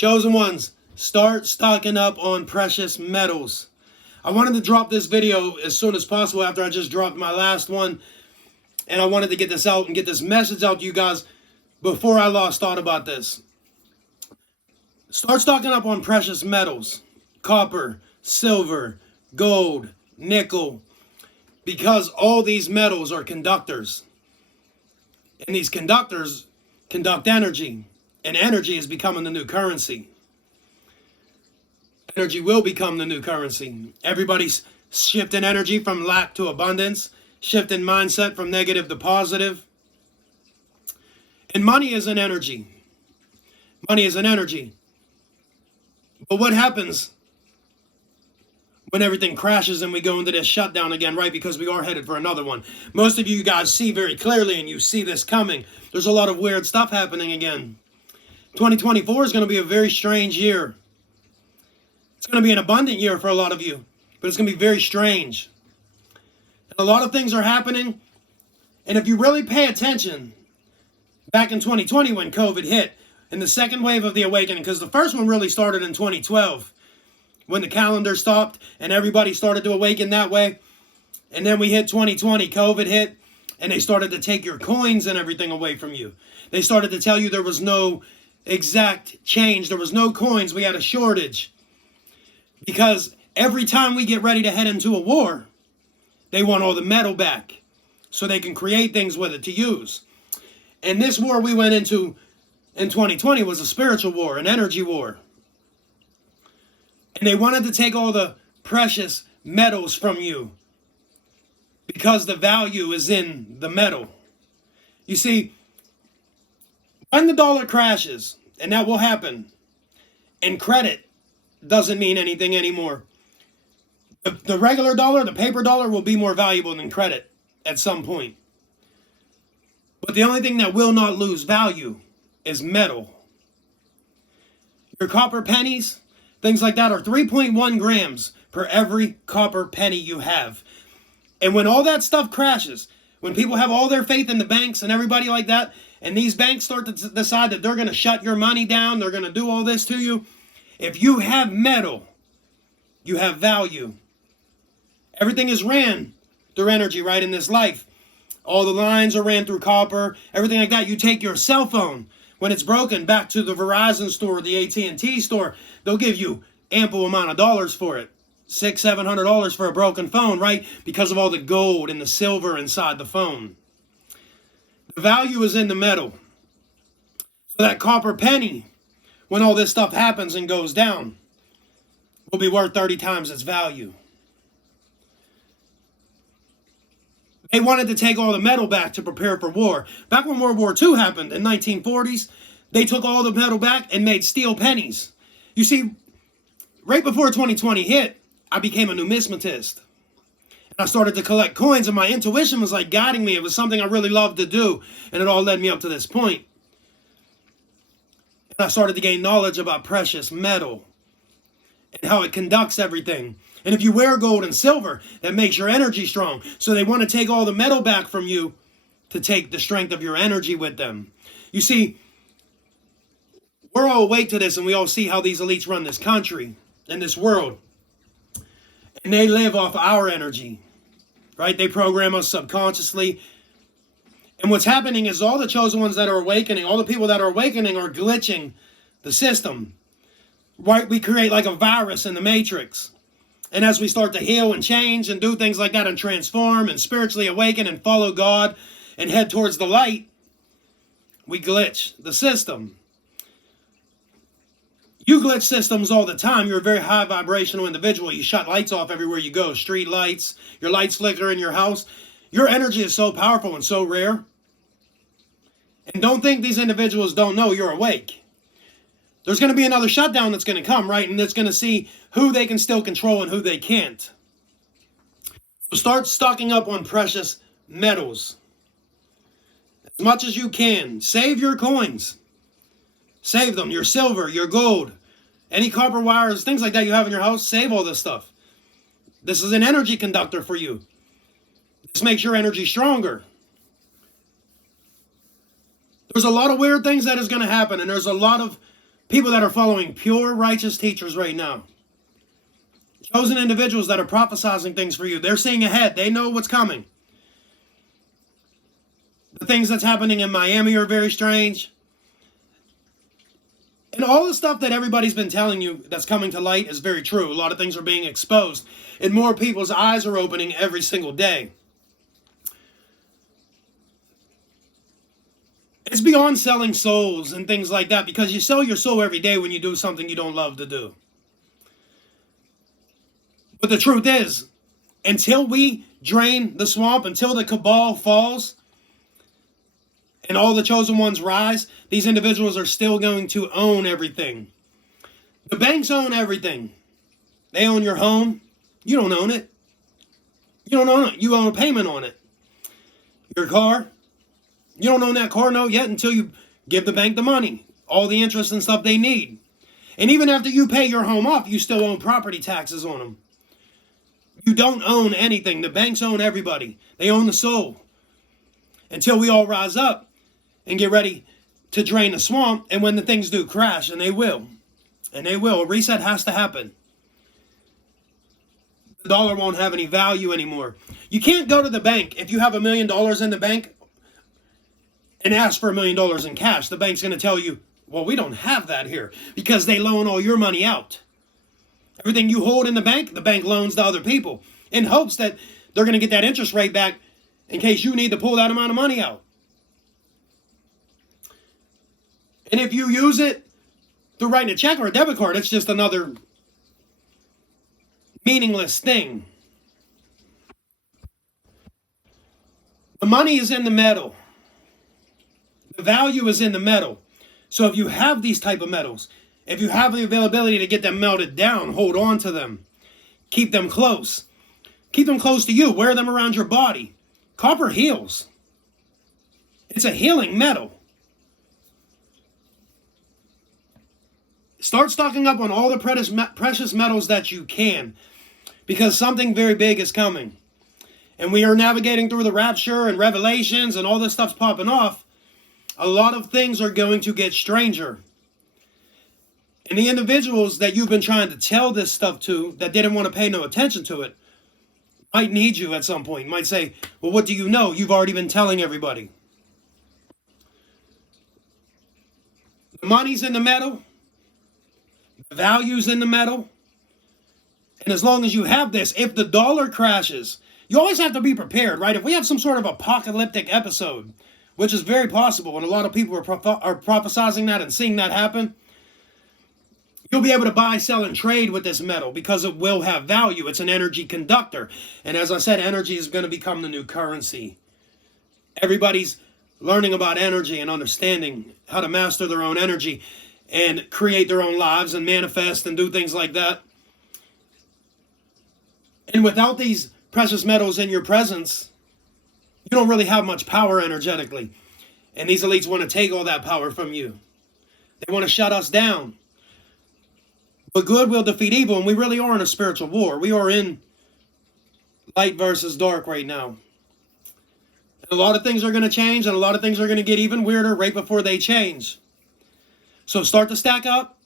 Chosen ones, start stocking up on precious metals. I wanted to drop this video as soon as possible after I just dropped my last one. And I wanted to get this out and get this message out to you guys before I lost thought about this. Start stocking up on precious metals. Copper, silver, gold, nickel. Because all these metals are conductors. And these conductors conduct energy. And energy is becoming the new currency. Energy will become the new currency. Everybody's shifting energy from lack to abundance. Shifting mindset from negative to positive. And money is an energy. Money is an energy. But what happens when everything crashes and we go into this shutdown again, right? Because we are headed for another one. Most of you guys see very clearly and you see this coming. There's a lot of weird stuff happening again. 2024 is going to be a very strange year. It's going to be an abundant year for a lot of you, but it's going to be very strange. And a lot of things are happening. And if you really pay attention, back in 2020 when COVID hit, in the second wave of the awakening, because the first one really started in 2012, when the calendar stopped and everybody started to awaken that way. And then we hit 2020, COVID hit, and they started to take your coins and everything away from you. They started to tell you there was no exact change. There was no coins. We had a shortage. Because every time we get ready to head into a war, they want all the metal back so they can create things with it to use. And this war we went into in 2020 was a spiritual war, an energy war. And they wanted to take all the precious metals from you because the value is in the metal. You see, when the dollar crashes, and that will happen, and credit doesn't mean anything anymore. The regular dollar, the paper dollar, will be more valuable than credit at some point. But the only thing that will not lose value is metal. Your copper pennies, things like that, are 3.1 grams per every copper penny you have. And when all that stuff crashes, when people have all their faith in the banks and everybody like that, and these banks start to decide that they're going to shut your money down, they're going to do all this to you, if you have metal, you have value. Everything is ran through energy, right, in this life. All the lines are ran through copper, everything like that. You take your cell phone, when it's broken, back to the Verizon store, the AT&T store, they'll give you ample amount of dollars for it. $600-700 for a broken phone, right? Because of all the gold and the silver inside the phone. The value is in the metal. So that copper penny, when all this stuff happens and goes down, will be worth 30 times its value. They wanted to take all the metal back to prepare for war. Back when World War II happened in 1940s, they took all the metal back and made steel pennies. You see, right before 2020 hit, I became a numismatist. And I started to collect coins, and my intuition was like guiding me. It was something I really loved to do, and it all led me up to this point. And I started to gain knowledge about precious metal and how it conducts everything. And if you wear gold and silver, that makes your energy strong. So they want to take all the metal back from you to take the strength of your energy with them. You see, we're all awake to this, and we all see how these elites run this country and this world. And they live off our energy, right? They program us subconsciously. And what's happening is all the chosen ones that are awakening, all the people that are awakening are glitching the system, right? We create like a virus in the matrix. And as we start to heal and change and do things like that and transform and spiritually awaken and follow God and head towards the light, we glitch the system. You glitch systems all the time. You're a very high vibrational individual. You shut lights off everywhere you go. Street lights, your lights flicker in your house. Your energy is so powerful and so rare. And don't think these individuals don't know you're awake. There's going to be another shutdown that's going to come, right? And it's going to see who they can still control and who they can't. So start stocking up on precious metals. As much as you can. Save your coins. Save them. Your silver, your gold, any copper wires, things like that you have in your house, save all this stuff. This is an energy conductor for you. This makes your energy stronger. There's a lot of weird things that is going to happen, and there's a lot of People that are following pure, righteous teachers right now. Chosen individuals that are prophesizing things for you. They're seeing ahead. They know what's coming. The things that's happening in Miami are very strange. And all the stuff that everybody's been telling you that's coming to light is very true. A lot of things are being exposed. And more people's eyes are opening every single day. It's beyond selling souls and things like that, because you sell your soul every day when you do something you don't love to do. But the truth is, until we drain the swamp, until the cabal falls, and all the chosen ones rise, these individuals are still going to own everything. The banks own everything. They own your home. You don't own it. You don't own it. You own a payment on it. Your car. You don't own that car note yet until you give the bank the money. All the interest and stuff they need. And even after you pay your home off, you still own property taxes on them. You don't own anything. The banks own everybody. They own the soul. Until we all rise up and get ready to drain the swamp, and when the things do crash, and they will. And they will. A reset has to happen. The dollar won't have any value anymore. You can't go to the bank if you have $1 million in the bank and ask for $1 million in cash. The bank's going to tell you, well, we don't have that here, because they loan all your money out. Everything you hold in the bank loans to other people in hopes that they're going to get that interest rate back in case you need to pull that amount of money out. And if you use it through writing a check or a debit card, it's just another meaningless thing. The money is in the metal. The value is in the metal. So if you have these type of metals, if you have the availability to get them melted down, hold on to them. Keep them close. Keep them close to you. Wear them around your body. Copper heals. It's a healing metal. Start stocking up on all the precious metals that you can, because something very big is coming. And we are navigating through the rapture and revelations and all this stuff's popping off. A lot of things are going to get stranger. And the individuals that you've been trying to tell this stuff to that didn't want to pay no attention to it might need you at some point. Might say, well, what do you know? You've already been telling everybody. The money's in the metal. The value's in the metal. And as long as you have this, if the dollar crashes, you always have to be prepared, right? If we have some sort of apocalyptic episode, which is very possible, and a lot of people are prophesizing that and seeing that happen, you'll be able to buy, sell, and trade with this metal because it will have value. It's an energy conductor. And as I said, energy is going to become the new currency. Everybody's learning about energy and understanding how to master their own energy and create their own lives and manifest and do things like that. And without these precious metals in your presence, you don't really have much power energetically. And these elites want to take all that power from you. They want to shut us down. But good will defeat evil, and we really are in a spiritual war. We are in light versus dark right now. And a lot of things are going to change, and a lot of things are going to get even weirder right before they change. So start to stack up,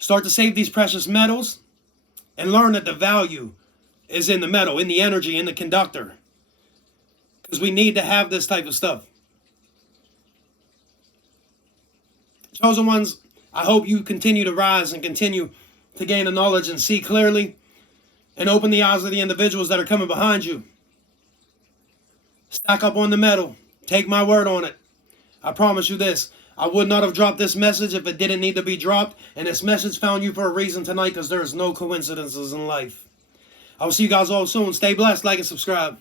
start to save these precious metals, and learn that the value is in the metal, in the energy, in the conductor. Because we need to have this type of stuff. Chosen ones, I hope you continue to rise and continue to gain the knowledge and see clearly and open the eyes of the individuals that are coming behind you. Stack up on the metal. Take my word on it. I promise you this. I would not have dropped this message if it didn't need to be dropped. And this message found you for a reason tonight, because there is no coincidences in life. I will see you guys all soon. Stay blessed, like and subscribe.